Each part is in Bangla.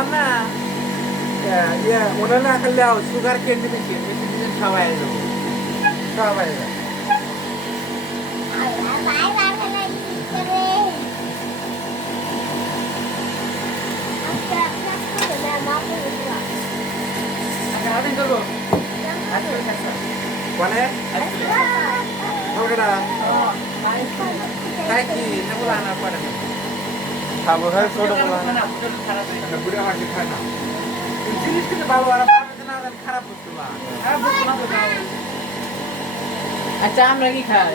আমার না ওনার না খালি সুগার কেন্দ্রে মেশিন খাওয়াই দেবো খাওয়াই দেবো কোনে তাই কি বলা না পারে না খাবো খাই ছোট বলা না বুড়ে মাসি খায় না জিনিস কিন্তু ভালো আর না খারাপ বস্তু না খারাপ বস্তু না তো আচ্ছা আমরা কি খাই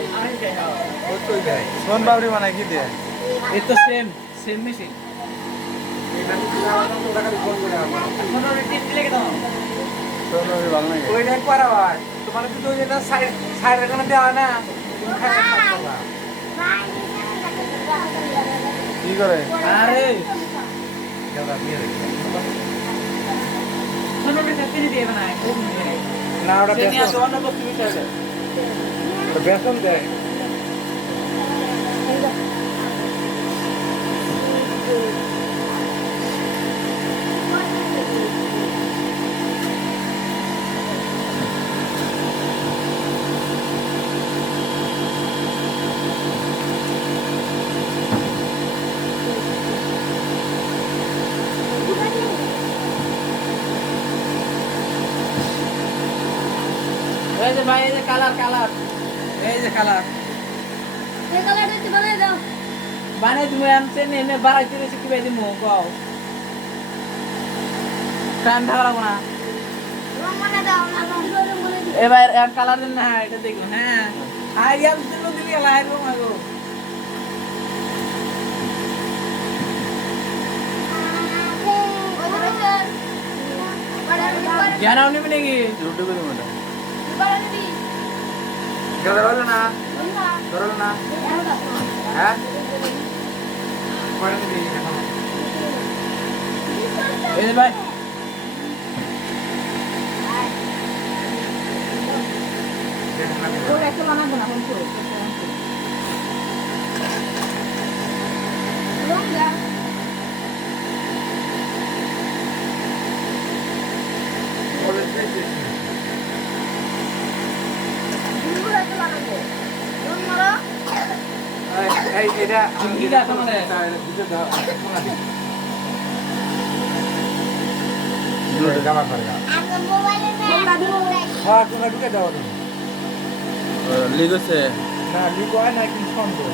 ওই দেয় সোন বাবরি বানাই কি দিয়ে এই তো সেম মেশিন এটা তো টাকা দিয়ে ফোন করে আমার এখন ওর টিপ দিলে কেন সোন বাবরি ভালো লাগে ওই দেখ পারা ভাই তোমার কিন্তু ওই যেটা সাইড এখানে দেওয়া না তুমি খাই খাচ্ছো কি করে আরে দাদা দিয়ে শোনো রে চিনি দিয়ে বানায় খুব না ওটা চিনি আছে অন্য বস্তু মিশালে বেসন দেয় এই যে ভাই এই যে কালার এই যে কালার এই কালারটা একটু বানিয়ে দাও বানাই তুমি আনতে এনে বাড়াইতে রেখে কি বাইদি মো কও টাইম থাকা লাগবো না রং বানিয়ে দাও না রং বানিয়ে দিও এবার এক কালার দেন না এটা দেখুন হ্যাঁ আই আর দিন দিন গেল আই রং আগো ওদের কাছে বাড়াবি জানাও নি নাকি ইউটিউবে দিমু এটা বাড়াবি ধরো না ধরো না হ্যাঁ পরে দিবি এখন এই যে ভাই ওটা একটু বানাবো না কোন করে রং দাও বলে দিয়েছি দিনগুলো একটু বানাবো রং মারো এই এটা এটা তোমার দিতে দাও কোনা দিই দুটো জামা করে দাও আগে মোবাইলে হ্যাঁ কোনা ঢুকে দাও তুমি লিগছে না লিখো হয় না কি সুন্দর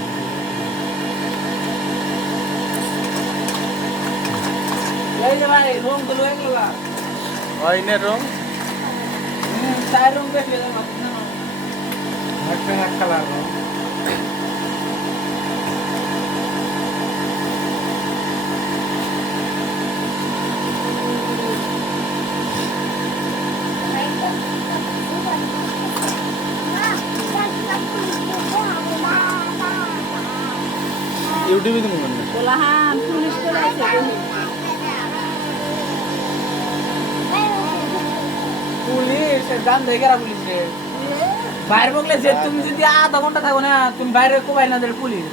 এই যে ভাই রং গুলো এগুলা ওই নে রং চার রং বেশি দেন না একটা এক কালার ইউটিউবে দিমু মানে কোলাহান পুলিশ করে আছে পুলিশ জান দেখেরা পুলিশ রে বাইরে বকলে যে তুমি যদি আধা ঘন্টা থাকো না তুমি বাইরে কোবাই না দিলে পুলিশ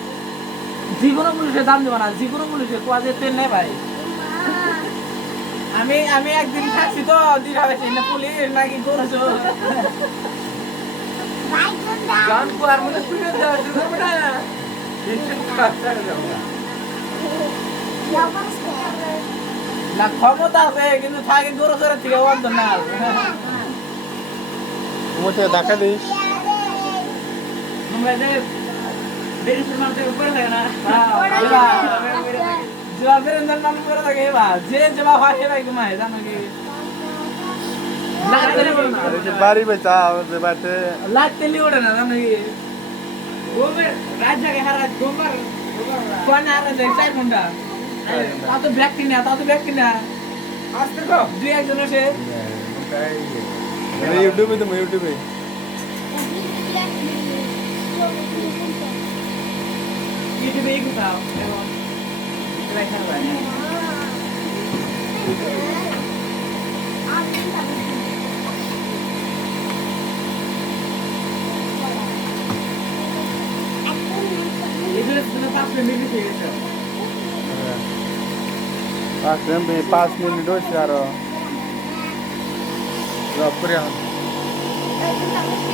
জীবনে পুলিশের দাম দেবো না জীবনে পুলিশের কোয়া যে তেল নেই ভাই আমি একদিন থাকছি তো দিঘা বেশি না পুলিশ নাকি করেছো গান কোয়ার মধ্যে শুনে দাও শুনে বেটা টেনশন কাটতে দাও না ক্ষমতা আছে কিন্তু থাকে গরু চড়া থেকে বন্ধ না মুতে দেখা দিস তোমরা যে দেরি সুরমান থেকে উপরে থাকে না জবাবের এন্দার নাম উপরে থাকে বা যে জবাব হয় ভাই ঘুমায় জানো কি আরে যে বাড়ি বেচা যে বাতে লাইট তেলি ওঠে না জানো কি গোমের রাত জায়গায় হারাত গোমর কোন হারাত দেখ 4 ঘন্টা তা তো ব্যাগ কিনা আস্তে গো দুই একজন আছে ইউটিউবে দিমু ইউটিউবে ইউটিউবে গুতাও এবং ট্রাই করবা এগুলো তুমি পাঁচ মিনিট হয়ে গেছে আসলাম 5 মিনিট হয়েছে আরো ড্রপ করে এখন এই চিন্তা করছি